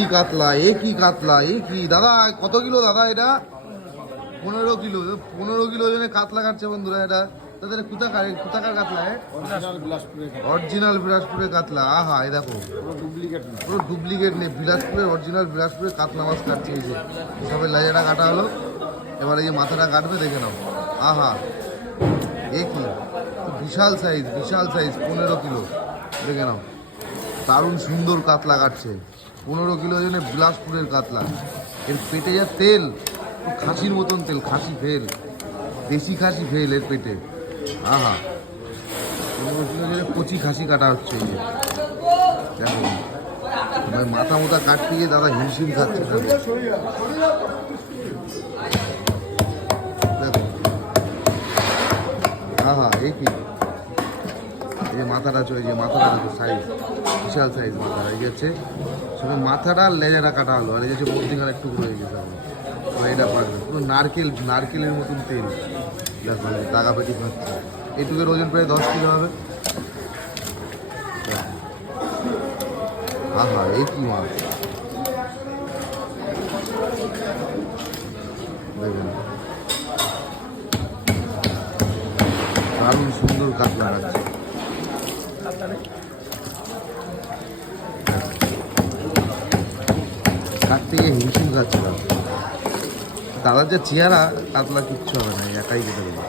কি কাতলা, এ কি কাতলা, এ কি? দাদা, কত কিলো দাদা এটা? পনেরো কিলো পনেরো কিলো ওজনে কাতলা কাটছে বন্ধুরা এটা। তাদের কোথাকার কোথাকার কাতলা, এ? অরিজিনাল বিলাসপুরের কাতলা, আহা এই দেখো। পুরো ডুপ্লিকেট নেই, বিলাসপুরের অরিজিনাল বিলাসপুরের কাতলা মাছ কাটছে এই যে। সবে লেজাটা কাটা হলো, এবার এই যে মাথাটা কাটবে, দেখে নাও। আহা, এ কি? বিশাল সাইজ বিশাল সাইজ পনেরো কিলো, দেখে নাও। দারুণ সুন্দর কাতলা কাটছে। পনেরো কিলো ওজনে বিলাসপুরের কাতলা। এর পেটে যা তেল খাসির মতন তেল, খাসি ফেল। দেশি খাসি ফেল এর পেটে। আহা। পনেরো কিলো ওজনে কচি খাসি কাটা হচ্ছে এই মাথা মোথা কাটতে গিয়ে দাদা হিমশিম খাচ্ছে হ্যাঁ হ্যাঁ এই কি? মাথাটা চলে যে মাথাটা দেখো সাইজ বিশাল সাইজ মাথাটা, এই হচ্ছে, শুধু মাথাটা লেজাটা কাটা হলো আর এই যে হচ্ছে মধ্যিখানে একটু রয়ে গেছে এটা পারবে, পুরো নারকেল, নারকেলের মতন তেল। দেখো টাকা পেটি খাচ্ছে। এটুকের ওজন প্রায় দশ কিলো হবে। আহা, এই কি মাছ। দেখুন। দারুণ সুন্দর কাতলা লাগছে কাছ থেকে হিমশিম খাচ্ছিলাম দাদার যে চেহারা কাতলা কিচ্ছু হবে না একাই যেতে পারবে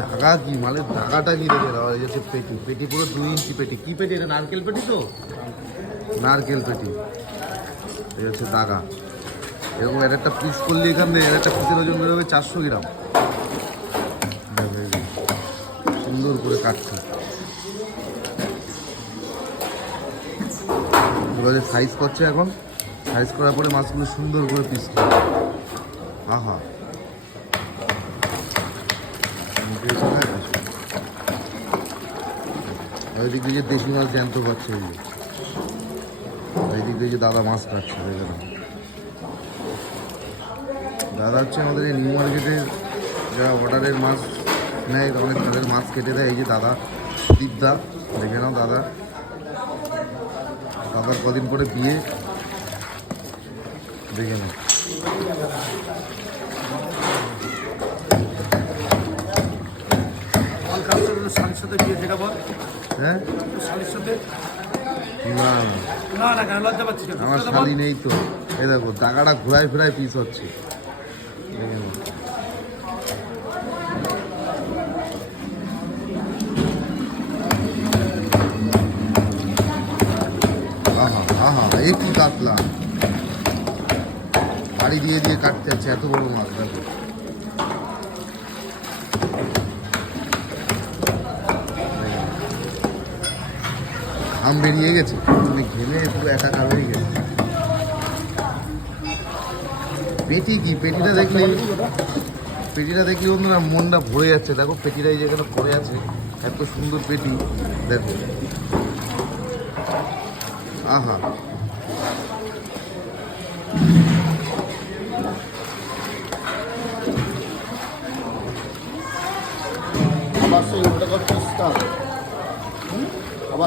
দাগা কি মালের দাগাটা কি দেখে দেওয়া হয়েছে পেটি পেটি পুরো দুই ইঞ্চি পেটি। কি পেটি এটা নারকেল পেটি তো? নারকেল পেটি। এই হচ্ছে দাগা। এরকম এর একটা পিস করলে এখান থেকে এর একটা পিসের ওজন বেরোবে চারশো গ্রাম। দেখো এই যে, সুন্দর করে কাটছে। এগুলো সাইজ করছে এখন। সাইজ করার পরে মাছগুলো সুন্দর করে পিস করে আহা। ওইদিক দিয়ে দেশি মাছ জ্যান্ত পাচ্ছে এই যে। এইদিক দিয়ে দাদা মাছ কাটছে দেখে দাদা হচ্ছে আমাদের এই নিউ মার্কেটের যারা অর্ডারের মাছ নেয় অনেক তাদের মাছ কেটে দেয়। এই যে দাদা, দীপদা, দেখে নাও দাদা। দাদার কদিন পরে বিয়ে। দেখে হ্যাঁ? না? আমার শাড়ি নেই তো। এই দেখো টাকাটা ঘুরায় ফেরায় পিস হচ্ছে। কাতলা। বাড়ি দিয়ে দিয়ে কাটতে যাচ্ছে, এত বড় মাছ, দেখো। ঘাম বেরিয়ে গেছে মানে ঘেমে পুরো একাকার হয়ে গেছে। পেটি কি? পেটিটা দেখলে পেটিটা দেখলে বন্ধুরা মনটা ভরে যাচ্ছে। দেখো পেটিটা এই যেখানে পড়ে আছে, এত সুন্দর পেটি, দেখো। আহা। সেই উল্টো কাটছিস তা?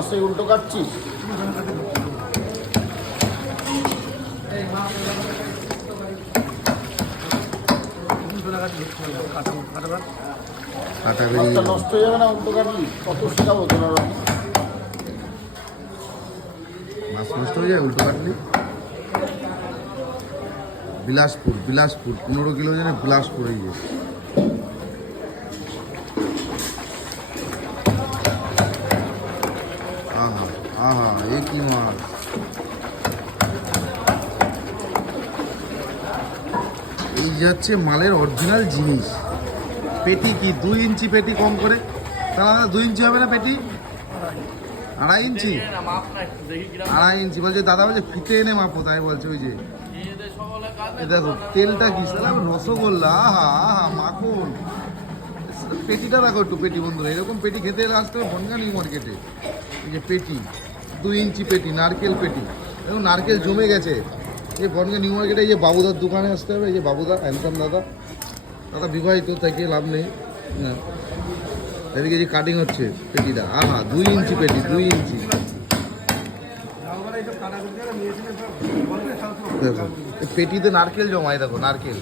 সেই উল্টো কাটা গেল নষ্ট হয়ে যাবে না উল্টো কাটলি? কত শেখাবো তোরা? নষ্ট হয়ে যায়, উল্টো কাটলি। বিলাসপুর বিলাসপুর, পনেরো কিলো জানে বিলাসপুর এই যে। আহা আহা, এ কি এই যে হচ্ছে মালের অরিজিনাল জিনিস। পেটি কি, দুই ইঞ্চি পেটি কম করে? তাহলে দুই ইঞ্চি হবে না পেটি? আড়াই ইঞ্চি? আড়াই ইঞ্চি বলছে দাদা বলছে ফিতে এনে মাপো। তাই বলছে ওই যে। দেখো তেলটা কি রসগোল্লা আহা আহা মাখন। পেটিটা দেখো একটু পেটি বন্ধুরা এরকম পেটি খেতে এলে আসতে হবে বনগা নিউ মার্কেটে। এই যে পেটি দুই ইঞ্চি পেটি নারকেল পেটি। এবং নারকেল জমে গেছে। এই বনগা নিউ মার্কেটে এই যে বাবুদার দোকানে আসতে হবে এই যে বাবুদা হ্যান্ডসাম দাদা। দাদা বিবাহিত থেকে লাভ নেই। হ্যাঁ। এদিকে যে কাটিং হচ্ছে পেটিটা, আহা, দুই ইঞ্চি পেটি, দুই ইঞ্চি। দেখো পেটিতে নারকেল জমায়, দেখো, নারকেল।